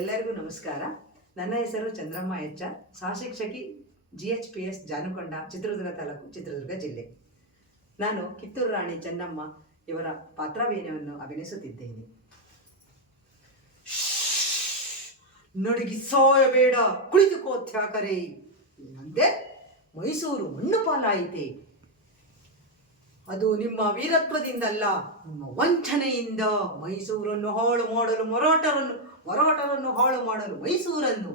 ಎಲ್ಲರಿಗೂ ನಮಸ್ಕಾರ. ನನ್ನ ಹೆಸರು ಚಂದ್ರಮ್ಮ ಎಚ್. ಸಹಶಿಕ್ಷಕಿ GHPS ಜಾನುಕೊಂಡ, ಚಿತ್ರದುರ್ಗ ತಾಲೂಕು, ಚಿತ್ರದುರ್ಗ ಜಿಲ್ಲೆ. ನಾನು ಕಿತ್ತೂರು ರಾಣಿ ಚೆನ್ನಮ್ಮ ಇವರ ಪಾತ್ರಾಭಿನಯವನ್ನು ಅಭಿನಯಿಸುತ್ತಿದ್ದೇನೆ. ನಡುಗಿ ಸಾಯಬೇಡ, ಕುಳಿತುಕೋ ತ್ಯಾಕರೇ. ಅಂದೆ ಮೈಸೂರು ಮಣ್ಣು ಪಾಲಾಯಿತೆ. ಅದು ನಿಮ್ಮ ವೀರತ್ವದಿಂದಲ್ಲ, ನಿಮ್ಮ ವಂಚನೆಯಿಂದ. ಮೈಸೂರನ್ನು ಹಾಳು ಮಾಡಲು ಮರಾಠರನ್ನು ಹಾಳು ಮಾಡಲು ಮೈಸೂರನ್ನು,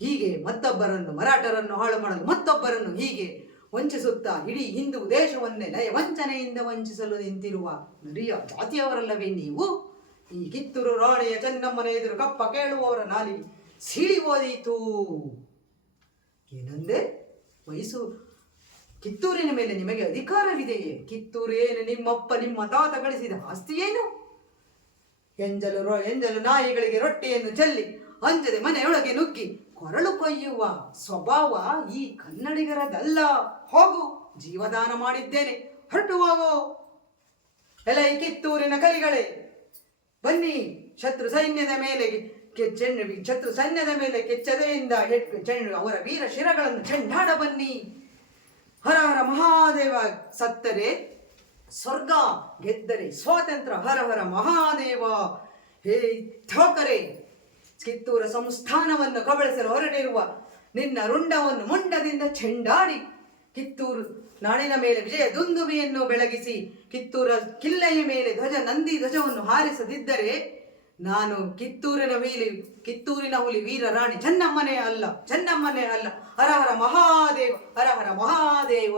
ಹೀಗೆ ಮತ್ತೊಬ್ಬರನ್ನು ಮರಾಠರನ್ನು ಹಾಳು ಮಾಡಲು ಮತ್ತೊಬ್ಬರನ್ನು, ಹೀಗೆ ವಂಚಿಸುತ್ತಾ ಇಡೀ ಹಿಂದೂ ದೇಶವನ್ನೇ ವಂಚನೆಯಿಂದ ವಂಚಿಸಲು ನಿಂತಿರುವ ನರಿಯ ಜಾತಿಯವರಲ್ಲವೇ ನೀವು? ಈ ಕಿತ್ತೂರು ರಾಣಿಯ ಚೆನ್ನಮ್ಮನ ಎದುರು ಕಪ್ಪ ಕೇಳುವವರ ನಾಲಿಗೆ ಸಿಡಿ ಓದೀತು. ಏನಂದೆ? ಕಿತ್ತೂರಿನ ಮೇಲೆ ನಿಮಗೆ ಅಧಿಕಾರವಿದೆಯೇ? ಕಿತ್ತೂರು ಏನು ನಿಮ್ಮಪ್ಪ ನಿಮ್ಮ ತಾತ ಗಳಿಸಿದ ಆಸ್ತಿ ಏನು? ಎಂಜಲು ನಾಯಿಗಳಿಗೆ ರೊಟ್ಟಿಯನ್ನು ಚೆಲ್ಲಿ ಅಂಜದೆ ಮನೆಯೊಳಗೆ ನುಗ್ಗಿ ಕೊರಳು ಕೊಯ್ಯುವ ಸ್ವಭಾವ ಈ ಕನ್ನಡಿಗರದಲ್ಲ. ಹೋಗು, ಜೀವದಾನ ಮಾಡಿದ್ದೇನೆ, ಹೊರಟು ಹೋಗೋ. ಎಲೈ ಕಿತ್ತೂರಿನ ಕಲಿಗಳೇ, ಬನ್ನಿ. ಶತ್ರು ಸೈನ್ಯದ ಮೇಲೆ ಕೆಚ್ಚದೆಯಿಂದ ಅವರ ವೀರ ಶಿರಗಳನ್ನು ಚೆಂಡಾಡ ಬನ್ನಿ. ಹರ ಹರ ಮಹಾದೇವ. ಸತ್ತರೆ ಸ್ವರ್ಗ, ಗೆದ್ದರೆ ಸ್ವಾತಂತ್ರ್ಯ. ಹರ ಹರ ಮಹಾದೇವ. ಹೇ ಠಾಕರೆ, ಕಿತ್ತೂರ ಸಂಸ್ಥಾನವನ್ನು ಕಬಳಿಸಲು ಹೊರಟಿರುವ ನಿನ್ನ ರುಂಡವನ್ನು ಮುಂಡದಿಂದ ಚೆಂಡಾಡಿ ಕಿತ್ತೂರು ನಾಡಿನ ಮೇಲೆ ವಿಜಯ ದುಂದುಬಿಯನ್ನು ಬೆಳಗಿಸಿ ಕಿತ್ತೂರ ಕಿಲ್ಲೆಯ ಮೇಲೆ ನಂದಿ ಧ್ವಜವನ್ನು ಹಾರಿಸದಿದ್ದರೆ ನಾನು ಕಿತ್ತೂರಿನ ಹುಲಿ ವೀರ ರಾಣಿ ಚೆನ್ನಮ್ಮನೇ ಅಲ್ಲ. ಹರ ಹರ ಮಹಾದೇವ, ಹರ ಹರ ಮಹಾದೇವ.